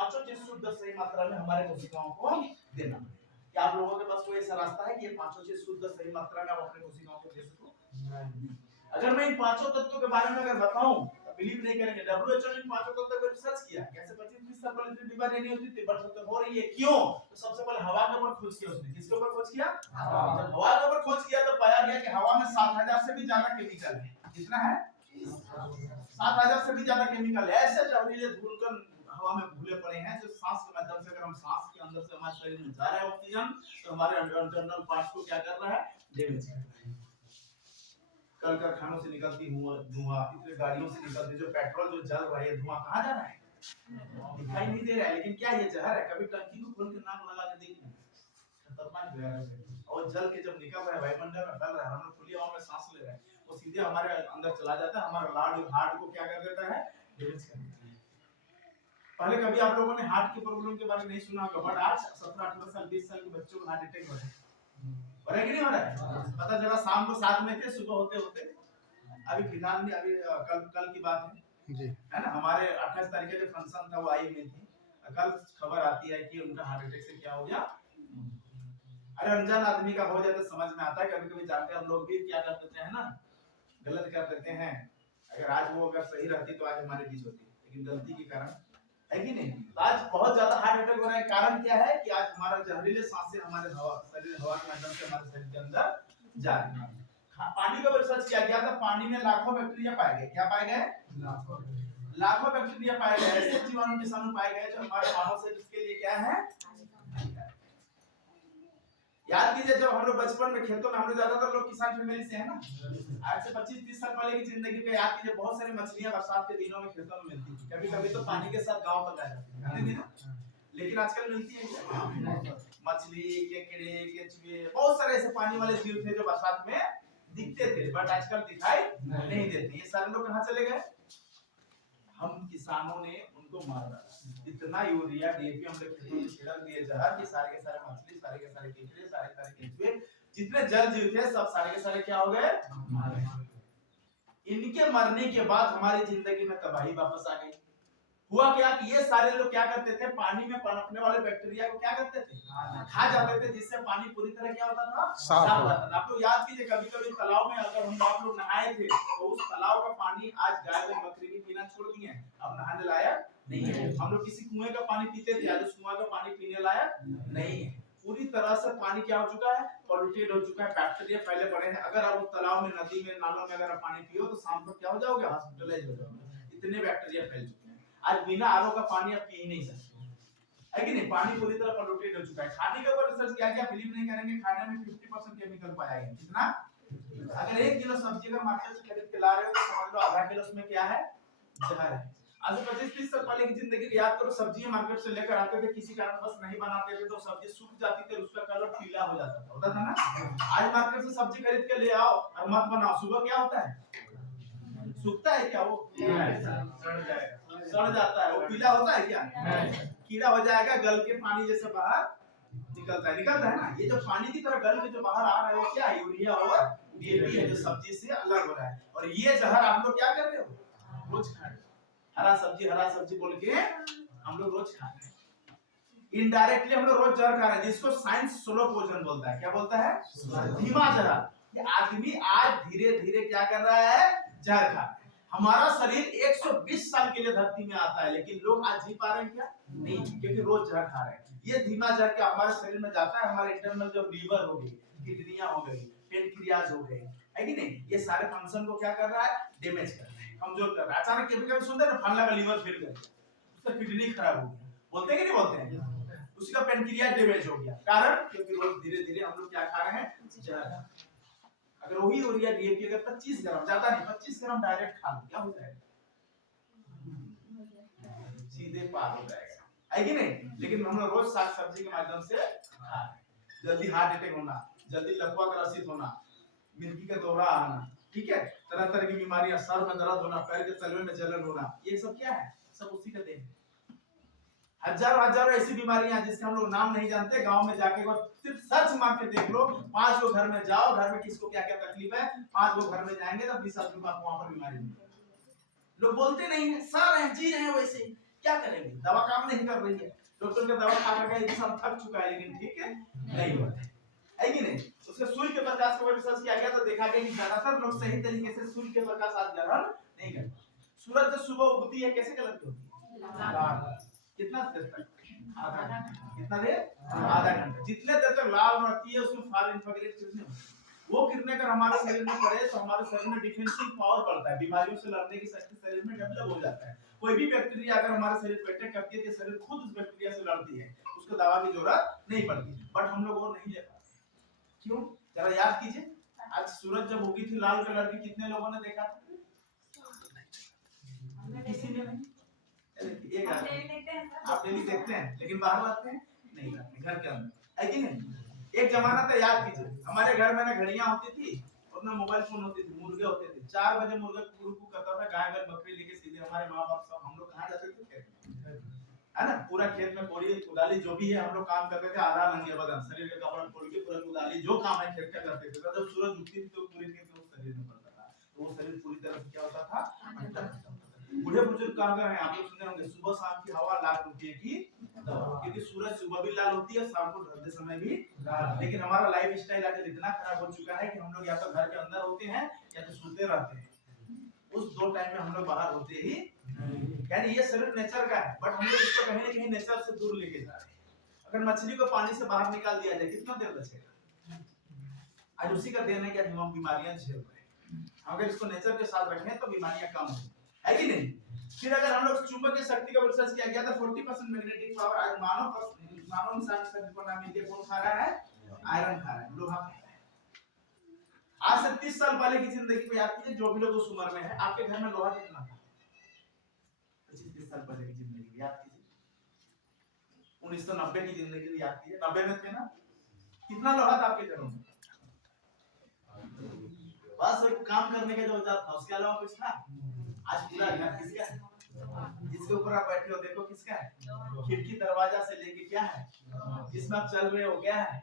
पांचों चीज शुद्ध सही मात्रा में हमारे कोशिकाओं को देना पड़ेगा। क्या आप लोगों के पास कोई ऐसा रास्ता है कि ये पांचों चीज शुद्ध सही मात्रा में आप अपने कोशिकाओं को दे सको? अगर मैं इन पांचों तत्वों के बारे में अगर बताऊं तो बिलीव नहीं करेंगे। डब्ल्यूएचओ ने इन पांचों तत्वों पर रिसर्च किया। कैसे 25-30 साल पहले इतनी बीमारी नहीं होती थी, बट सब हो रही है। क्यों? तो सबसे पहले हवा के ऊपर खोज किया उसने। किसके ऊपर खोज किया? जब हवा के ऊपर खोज किया तो पाया गया कि हवा में 7000 से भी ज्यादा केमिकल है। कितना है? 7000 से भी ज्यादा केमिकल है। ऐसे जहरीले धूलकण हवा में घुले पड़े हैं जो सांस के माध्यम से, अगर हम सांस के अंदर से हमारे शरीर में जा रहा है ऑक्सीजन, तो हमारे इंटरनल पार्ट्स को क्या कर रहा है? डैमेज कर रहा है। कल कारखानों से निकलती धुआं, इतने गाड़ियों से निकलती जो पेट्रोल जो जल रहा है, धुआं कहाँ जा रहा है? दिखाई नहीं दे रहा है, लेकिन क्या ये जहर है? कभी टंकी को खोल के नाक लगा के देखिए, खतरनाक जहर है। और जल के जब निकल रहा है वायुमंडल में फैल रहा है, हम लोग खुली हवा में सांस ले रहे हैं, वो सीधे हमारे अंदर चला जाता है, हमारा हार्ट को क्या कर देता है? डैमेज कर देता है। पहले कभी आप लोगों ने हार्ट के प्रॉब्लम के बारे में नहीं सुना होगा, बट आज 17-18 साल 20 साल के बच्चों को हार्ट अटैक हो रहा है कि नहीं हो रहा है? पता चला शाम को 7 में थे, सुबह होते होते अभी फिलहाल में अभी कल की बात है जी, है ना? हमारे 28 तारीख का जो फंक्शन था वो आई में थी। कल खबर आती है कि उनका हार्ट अटैक से क्या हो गया। अरे अनजान आदमी का हो जाए तो समझ में आता है। कभी कभी जानते हम लोग भी क्या कर देते हैं ना, गलत कर देते हैं। अगर आज वो अगर सही रहती तो आज हमारे बीच होती, लेकिन गलती के कारण, है कि नहीं? तो आज बहुत ज्यादा हार्ट अटैक हो रहा है। कारण क्या है कि आज हमारा जहरीले सांसें हमारे हवा के माध्यम से हमारे शरीर के अंदर जा रही है। पानी का रिसर्च किया गया था, पानी में लाखों बैक्टीरिया पाए गए। क्या पाए गए? लाखों बैक्टीरिया पाए गए, ऐसे जीवाणु विषाणु पाए गए जो हमारे मानव शरीर के लिए क्या है? याद कीजिए, जब हम लोग बचपन में खेतों में, हम लोग ज्यादातर लोग किसान फैमिली से है ना, आज से 25-30 साल पहले की जिंदगी पे याद कीजिए, बहुत सारी मछलियां बरसात के दिनों में खेतों में मिलती थी। कभी कभी तो पानी के साथ गांव तक आ जाती थी, लेकिन आजकल मिलती है क्या? मछली, केकड़े, केचुए, बहुत सारे ऐसे पानी वाले जीव थे जो बरसात में दिखते थे, बट आजकल दिखाई नहीं देते। ये सारे लोग कहाँ चले गए? हम किसानों ने उनको मार डाला। इतना यूरिया डीएपी हम लोग खेतों में छिड़क दिए जहर कि सारे के सारे मछली, सारे के सारे केकड़े, सारे के सारे केचुए, जितने जल जीव थे सब सारे के सारे क्या हो गए? इनके मरने के बाद हमारी जिंदगी में तबाही वापस आ गई। हुआ क्या कि ये सारे लोग क्या करते थे? पानी में पनपने वाले बैक्टीरिया को क्या करते थे? खा जाते थे, जिससे पानी पूरी तरह क्या होता था? साफ होता था। आप लोग याद कीजिए, कभी कभी तालाब में अगर हम आप लोग नहाए थे तो उस तालाब का पानी आज गाय और बकरी भी पीना छोड़ दिए हैं, अब नहाने लायक नहीं है। हम लोग किसी कुएं का पानी पीते थे, आज उस कुआं का पानी पीने लायक नहीं है। पूरी तरह से पानी क्या हो चुका है? पॉल्यूटेड हो चुका है, बैक्टीरिया फैले पड़े हैं। अगर आप तालाब में, नदी में, नालों में अगर पानी पियो तो शाम को क्या हो जाओगे? हॉस्पिटलाइज हो जाओगे। इतने बैक्टीरिया फैल चुके हैं। आज बिना आरओ का पानी आप पी ही नहीं सकते, है कि नहीं? पानी पूरी तरह पॉल्यूटेड हो चुका है। खाने के ऊपर रिसर्च किया गया, बिलीव नहीं करेंगे, खाने में 50% केमिकल पाया गया। कितना? अगर 1 किलो सब्जी अगर मार्केट से खरीद के ला रहे हो तो समझ लो आधा किलो उसमें क्या है? जहर है। आज से 25-30 साल पहले की जिंदगी याद करो, सब्जियां मार्केट से लेकर आते थे, किसी कारण बस नहीं बनाते थे तो सब्जी सूख जाती थी, उसका कलर पीला हो जाता था, होता था ना? आज मार्केट से सब्जी खरीद के ले आओ और मत बनाओ, सुबह क्या होता है? सूखता है क्या? वो सड़ जाता है। वो पीला होता है क्या? कीड़ा हो जाएगा, गल के पानी जैसे बाहर निकलता है ना? ये जो पानी की तरह गल के जो बाहर आ रहा है वो क्या है? यूरिया और डीएपी है जो सब्जी से अलग हो रहा है। और ये जहर आप लोग क्या कर रहे हो? रोज खा रहे हो। हरा सब्जी बोल के हम लोग रोज खा रहे हैं। इनडायरेक्टली हम लोग रोज जहर खा रहे हैं, जिसको साइंस स्लो पॉइजन बोलता है। क्या बोलता है? धीमा जहर। ये आदमी आज धीरे धीरे क्या कर रहा है? जहर खा रहा है। हमारा शरीर 120 साल के लिए धरती में आता है, लेकिन लोग आज जी पा रहे हैं क्या? नहीं, क्योंकि रोज जहर खा रहे हैं। ये धीमा जहर क्या हमारे शरीर में जाता है, हमारे इंटरनल जो लीवर हो गई, किडनियां हो गई, पेनक्रियाज हो गई, है कि नहीं? ये सारे फंक्शन को क्या कर रहा है? डैमेज कर रहा है, कमजोर कर रहा है। अचानक कभी-कभी सुनते हैं ना, फलना का लीवर फेल गया, उसका किडनी खराब हो गया, बोलते हैं कि नहीं बोलते हैं? उसका पेनक्रियाज डैमेज हो गया। कारण क्योंकि रोज धीरे-धीरे हम लोग क्या खा रहे हैं? जहर। अगर वही यूरिया डीएपी अगर 25 ग्राम, ज्यादा नहीं, 25 ग्राम डायरेक्ट खा लो, क्या हो जाएगा? सीधे पार हो जाएगा, है कि नहीं? लेकिन हम लोग रोज साग सब्जी के माध्यम से खा रहे हैं। जल्दी हार्ट अटैक होना, जल्दी लकवा ग्रसित होना, मिर्गी का दौरा आना, ठीक है, तरह तरह की बीमारियां, सर में दर्द होना, पैर के तलवे में जलन होना, ये सब क्या है? सब उसी का देन है। हजारों ऐसी बीमारियां जिसके हम लोग नाम नहीं जानते। गांव में जाके सिर्फ सर्च मार के देख लो, 5 लोग घर में जाओ, घर में किसको क्या क्या तकलीफ है, 5 लोग घर में जाएंगे तो 20 आदमी को वहां पर बीमारी मिलेगी। लोग बोलते नहीं है, सर हैं, जी रहे हैं वैसे ही, क्या करेंगे, दवा काम नहीं कर रही है, डॉक्टर का दवा खा करके इंसान थक चुका है, लेकिन ठीक है नहीं होता है कि नहीं। उसके सूर्य के प्रकाश को रिसर्च किया गया तो देखा गया कि ज्यादातर लोग सही तरीके से सूर्य के प्रकाश आज ग्रहण नहीं करते। सूरज जब सुबह उगती है कैसे कलर की होती है, लाल। कितना देर तक, आधा घंटा। कितना देर, आधा घंटा। जितने देर तक लाल रहती है उसमें फार इंफ्रारेड किरणें, वो किरणें अगर हमारे शरीर में पड़े तो हमारे शरीर में डिफेंसिव पावर बढ़ता है, बीमारियों से लड़ने की शक्ति शरीर में डेवलप हो जाता है। कोई भी बैक्टीरिया अगर हमारे शरीर पे अटैक करती है तो शरीर खुद उस बैक्टीरिया से लड़ती है, उसको दवा की जरूरत नहीं पड़ती। बट हम लोग वो नहीं ले पाते, क्यों, जरा याद कीजिए। आज सूरज जब उगी थी लाल कलर की, कितने लोगों ने देखा था, किसी ने नहीं। एक आप डेली देखते हैं लेकिन बाहर आते हैं नहीं, आते घर के अंदर, है कि नहीं। एक जमाना था, याद कीजिए, हमारे घर में ना घड़ियां होती थी और ना मोबाइल फोन होती थी, मुर्गे होते थे। 4 बजे मुर्गा कुकू करता था, गाय बैल बकरी लेके सीधे हमारे माँ बाप सब हम लोग कहाँ जाते थे, खेत है ना। पूरा खेत में कोड़ी कुदाली जो भी है हम लोग काम करते थे, आधा नंगे बदन, शरीर का कपड़ा खोल के पूरा कुदाली जो काम है खेत का करते थे। जब सूरज उगती थी तो पूरे खेत में शरीर में पड़ता था, तो वो शरीर पूरी तरह से क्या होता था। बूढ़े बुजुर्ग कहा गए हैं, आप लोग सुने होंगे, सुबह शाम की हवा लाख रुपए की दवा, क्योंकि सूरज सुबह भी लाल होती है, शाम को ढलते समय भी लाल। लेकिन हमारा लाइफ स्टाइल आज इतना खराब हो चुका है कि हम लोग या तो घर के अंदर होते हैं या तो सोते रहते हैं, उस दो टाइम में हम लोग बाहर होते ही नहीं। यानी ये सिर्फ नेचर का है, बट हम लोग इसको कहीं ना कहीं नेचर से दूर लेके जा रहे हैं। अगर मछली को पानी से बाहर निकाल दिया जाए कितना देर बचेगा, आज उसी का देन है कि हम बीमारियां झेल रहे हैं। अगर इसको नेचर के साथ रखें तो बीमारियां कम होंगी, है कि नहीं। फिर अगर हम लोग चुंबकीय शक्ति का रिसर्च किया गया था, 40% मैग्नेटिक पावर आज मानव इंसान शरीर पर नाम मिलके कौन खा रहा है, आयरन खा रहा है, लोहा खा रहा है। आज से 30 साल पहले की जिंदगी को याद कीजिए, जो भी लोग उस उम्र में है, आपके घर में लोहा कितना था, 25-30 साल पहले की जिंदगी याद कीजिए, 1990 की जिंदगी याद कीजिए, 90 में थे ना, कितना लोहा था आपके घरों में, बस एक काम करने का जो औजार था, उसके अलावा कुछ था। आज पूरा घर किसका है, जिसके ऊपर आप बैठे हो देखो किसका है, खिड़की दरवाजा से लेके क्या है, जिसमें आप चल रहे हो क्या है।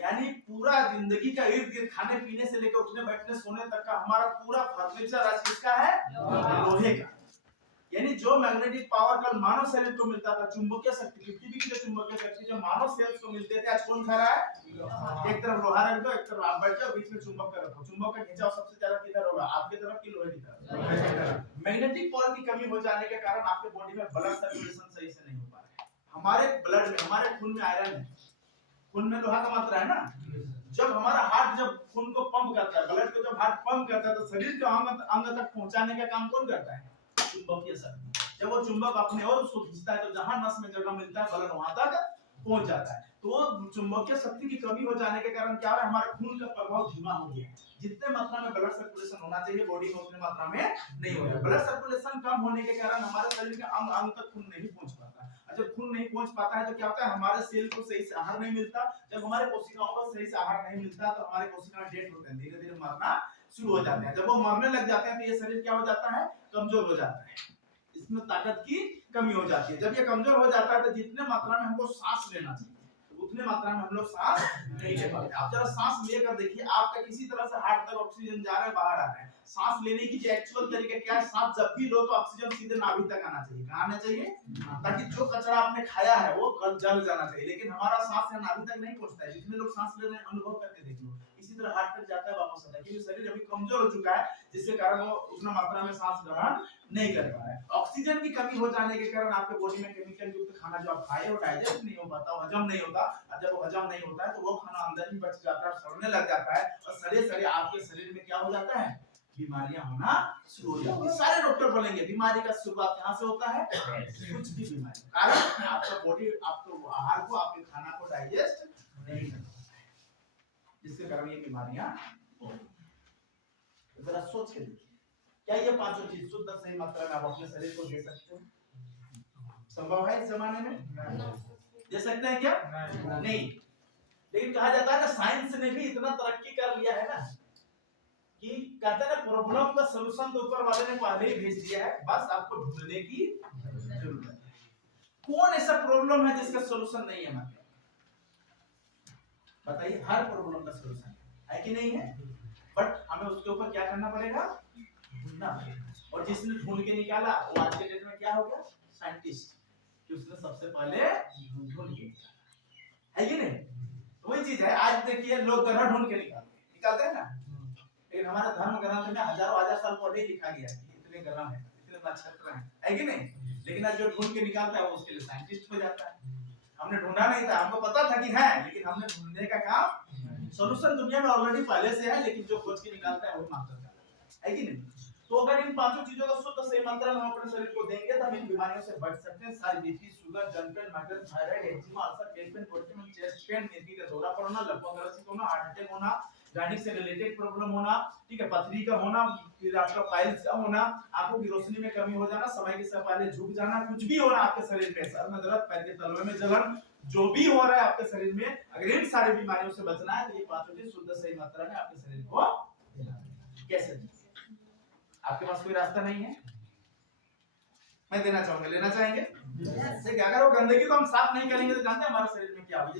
यानी पूरा जिंदगी का इर्द गिर्द, खाने पीने से लेकर उठने बैठने सोने तक का हमारा पूरा फर्नीचर आज किसका है, लोहे का। यानी जो मैग्नेटिक पावर कल मानव शरीर को मिलता था, चुंबकीय शक्ति, पृथ्वी की जो चुंबकीय शक्ति जो मानव शरीर को मिलते थे, आज कौन खा रहा है, एक तरफ लोहा रख दो, एक तरफ आप बैठ जाओ, बीच में चुंबक का रखो, चुंबक का खिंचाव सबसे ज्यादा किधर होगा, आपकी तरफ की लोहे की तरफ। मैग्नेटिक पावर की कमी हो जाने के कारण आपके बॉडी में ब्लड सर्कुलेशन सही से नहीं हो पा रहा है। हमारे ब्लड में, हमारे खून में आयरन है, खून में लोहा का मात्रा है ना। जब हमारा हार्ट जब खून को पंप करता है, ब्लड को जब हार्ट पंप करता है, तो शरीर के अंग तक पहुंचाने का काम कौन करता है, चुंबकीय शक्ति। जब वो चुंबक अपने और उसको खींचता है तो जहां नस में जगह मिलता है ब्लड वहां तक पहुंच जाता है। तो चुंबकीय शक्ति की कमी हो जाने के कारण क्या है, हमारे खून का प्रभाव धीमा हो गया है। जितने मात्रा में ब्लड सर्कुलेशन होना चाहिए बॉडी में उतने मात्रा में नहीं हो रहा है। ब्लड सर्कुलेशन कम होने के कारण हमारे शरीर के अंग अंग तक खून नहीं पहुंच पाता। जब खून नहीं पहुंच पाता है तो क्या होता है, हमारे सेल को सही से आहार नहीं मिलता। जब हमारे कोशिकाओं को सही से आहार नहीं मिलता तो हमारे कोशिकाएं डेड होते हैं, धीरे धीरे मरना शुरू हो जाते हैं। जब वो मरने लग जाते हैं तो ये शरीर क्या हो जाता है, कमजोर हो जाता है, इसमें ताकत की कमी हो जाती है। जब ये कमजोर हो जाता है तो जितने मात्रा में हमको सांस लेना चाहिए उतने मात्रा में हम लोग सांस नहीं ले पाते। आप जरा सांस लेकर देखिए, आपका किसी तरह से हार्ट तक ऑक्सीजन जा रहा है, बाहर आ रहा है। सांस लेने की जो एक्चुअल तरीका क्या है, सांस जब भी लो तो ऑक्सीजन सीधे नाभि तक आना चाहिए। कहां आना चाहिए, ताकि जो कचरा आपने खाया है वो जल जाना चाहिए। लेकिन हमारा सांस नाभि तक नहीं पहुंचता है। जितने लोग सांस ले रहे हैं अनुभव करके देख लो, इसी तरह हार्ट तक जाता है वापस आता है, क्योंकि शरीर अभी कमजोर हो चुका है, जिसके कारण वो उतना मात्रा में सांस ग्रहण नहीं कर पा रहा है। ऑक्सीजन की कमी हो जाने के कारण आपके बॉडी में केमिकल युक्त खाना जो आप खाए वो डाइजेस्ट नहीं हो पाता, हजम नहीं होता। और जब वो हजम नहीं होता है तो वो खाना अंदर ही बच जाता है, सड़ने लग जाता है, और सड़े सड़े आपके शरीर में क्या हो जाता है, बीमारियां होना शुरू हो जाती है। सारे डॉक्टर बोलेंगे बीमारी का शुरुआत कहां से होता है, कुछ भी बीमारी कारण आपका बॉडी आपको आहार को, आपके खाना को डाइजेस्ट नहीं कर पाता है, जिसके कारण ये बीमारियां हो रही हैं। जरा सोच के देखिए, क्या ये पांचों चीज शुद्ध सही मात्रा में आप अपने शरीर को दे सकते हो? संभव है इस जमाने में? दे सकते हैं क्या? नहीं। लेकिन कहा जाता है ना, साइंस ने भी इतना तरक्की कर लिया है ना कि कहते हैं प्रॉब्लम का सलूशन तो ऊपर वाले ने पहले ही भेज दिया है, बस आपको ढूंढने की जरूरत है। कौन ऐसा प्रॉब्लम है जिसका सलूशन नहीं है? मतलब बताइए, हर प्रॉब्लम का सलूशन है कि नहीं है? बट हमें उसके ऊपर क्या करना पड़ेगा, ढूंढना पड़ेगा। और जिसने ढूंढ के निकाला वो आज के डेट में क्या हो गया, साइंटिस्ट कि उसने सबसे पहले ढूंढ के है कि नहीं। तो वही चीज है, आज देखिए लोग ग्रह ढूंढ के निकालते हैं ना, लेकिन हमारा धर्म ग्रंथ में हजारों हजार साल पहले लिखा गया है कि इतने ग्रह हैं, इतने नक्षत्र हैं, है कि नहीं। लेकिन आज जो ढूंढ के निकालता है वो उसके लिए साइंटिस्ट हो जाता है। हमने ढूंढा नहीं था, हमको पता था कि है, लेकिन हमने ढूंढने का काम, सॉल्यूशन दुनिया में ऑलरेडी पहले से है, लेकिन जो खोज के निकालता है वो मास्टर का है कि नहीं। तो अगर इन पांचों चीजों का शुद्ध सही मात्रा में हम अपने शरीर को देंगे तो हम इन बीमारियों से बच सकते हैं। सारी बीपी, शुगर, जनपेन, माइग्रेन, थायराइड, एक्जिमा, अल्सर, पेट pain, body pain, chest pain, मिर्गी का दौरा पड़ना, लकवा होना, हार्ट अटैक होना, गाइनिक से रिलेटेड प्रॉब्लम होना, ठीक है, पथरी का होना, फिर आपका पाइल्स का होना, आंखों की रोशनी में कमी हो जाना, समय के समय पहले झुक जाना, कुछ भी हो रहा है आपके शरीर में, सर में दर्द, पैर के तलवे में जलन, जो भी हो रहा है आपके शरीर में, अगर इन सारी बीमारियों से बचना है तो ये पांचों चीज शुद्ध सही मात्रा में आपके शरीर को कैसे देना। आपके पास कोई रास्ता नहीं है, मैं देना चाहूंगा, लेना चाहेंगे। अगर वो गंदगी को हम साफ नहीं करेंगे तो जानते हैं हमारे शरीर में क्या होगा।